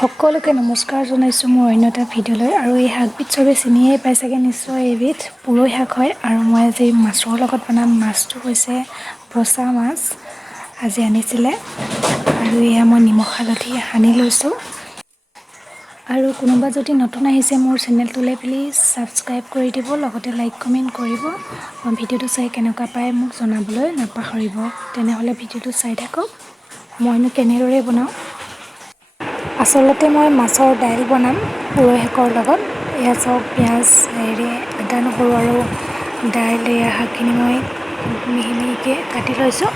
সকলোকে নমস্কাৰ জনাইছোঁ মোৰ অন্য এটা ভিডিঅ'লৈ। আৰু এই শাকবিধ চবেই চিনিয়ে পাই চাগে নিশ্চয়। এইবিধ পুৰৈ শাক হয় আৰু মই আজি মাছৰ লগত বনাম। মাছটো হৈছে পচা মাছ, আজি আনিছিলে আৰু এয়া মই নিমখ হালধি সানি লৈছোঁ। আৰু কোনোবা যদি নতুন আহিছে মোৰ চেনেলটোলৈ প্লিজ ছাবস্ক্ৰাইব কৰি দিব, লগতে লাইক কমেণ্ট কৰিব। ভিডিঅ'টো চাই কেনেকুৱা পায় মোক জনাবলৈ নাপাহৰিব। তেনেহ'লে ভিডিঅ'টো চাই থাকক, মইনো কেনেদৰে বনাওঁ। আচলতে মই মাছৰ দাইল বনাম পুৰৈ শাকৰ লগত। এয়া চাওক, পিঁয়াজ, আদা নহৰু আৰু দাইল, এয়া শাকখিনি মই মিহি মিহিকৈ কাটি লৈছোঁ।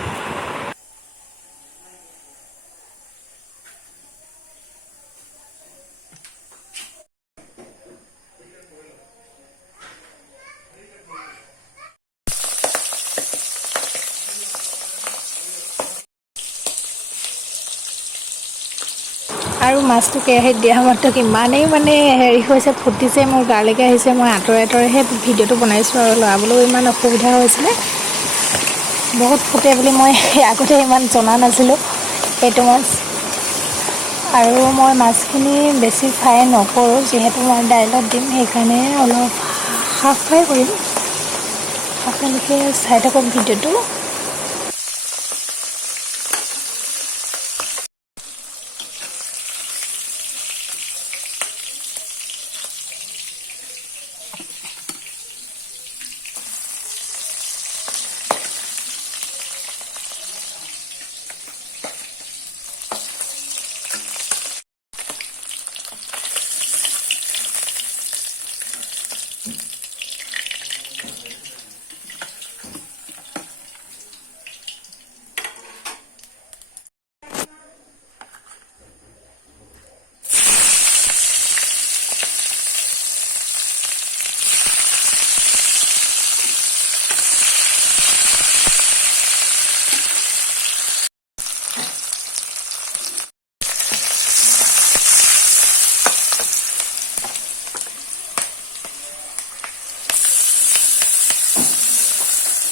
আৰু মাছটো কেৰাহীত দিয়া মাত্ৰ কিমানেই হৈছে, ফুটিছে, মোৰ গালৈকে আহিছে। মই আঁতৰেহে ভিডিঅ'টো বনাইছোঁ আৰু লৰাবলৈও ইমান অসুবিধা হৈছিলে। বহুত ফুটে বুলি মই আগতে ইমান জনা নাছিলোঁ এইটো মাছ। আৰু মই মাছখিনি বেছি ফ্ৰাই নকৰোঁ, যিহেতু মই দাইলত দিম, সেইকাৰণে অলপ হাফ ফ্ৰাই কৰিম। আপোনালোকে চাই থাকক ভিডিঅ'টো।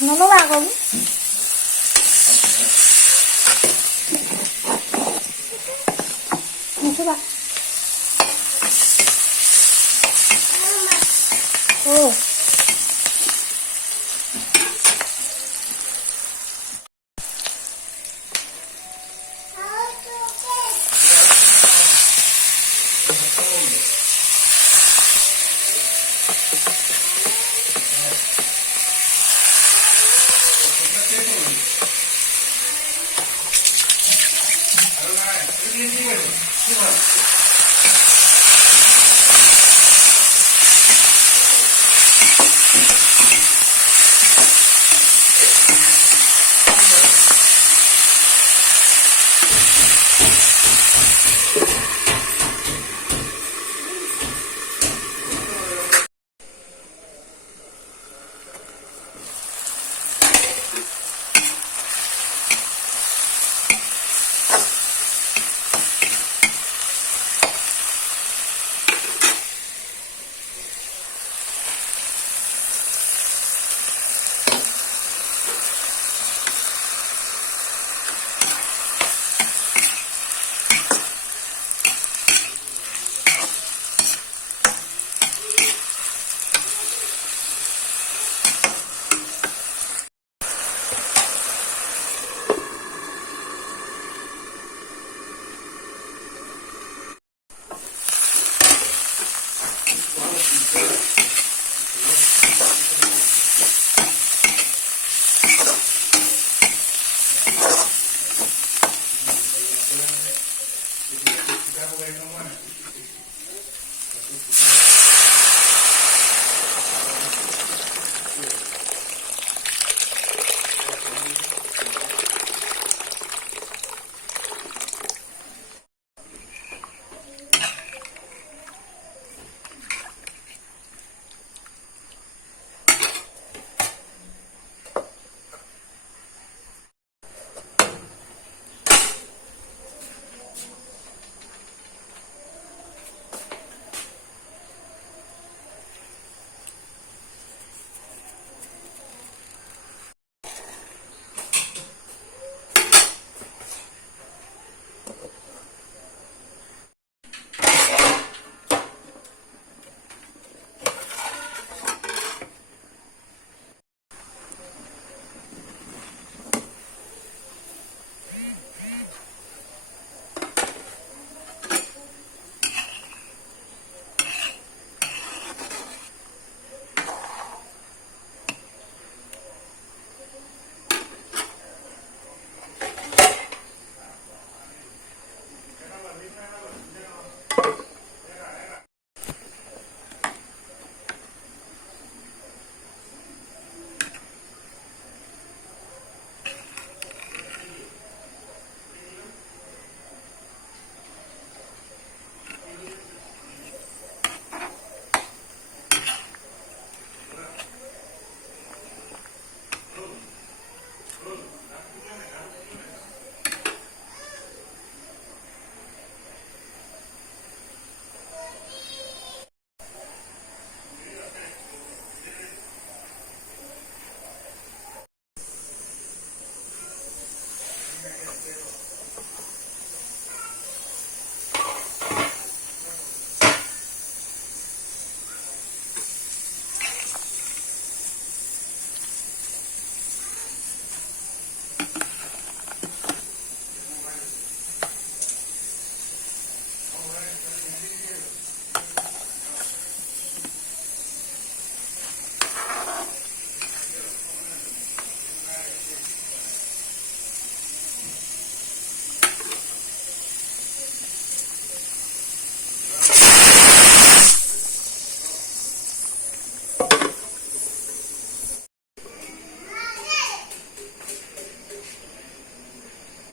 নল'বা আকৌ নচবা।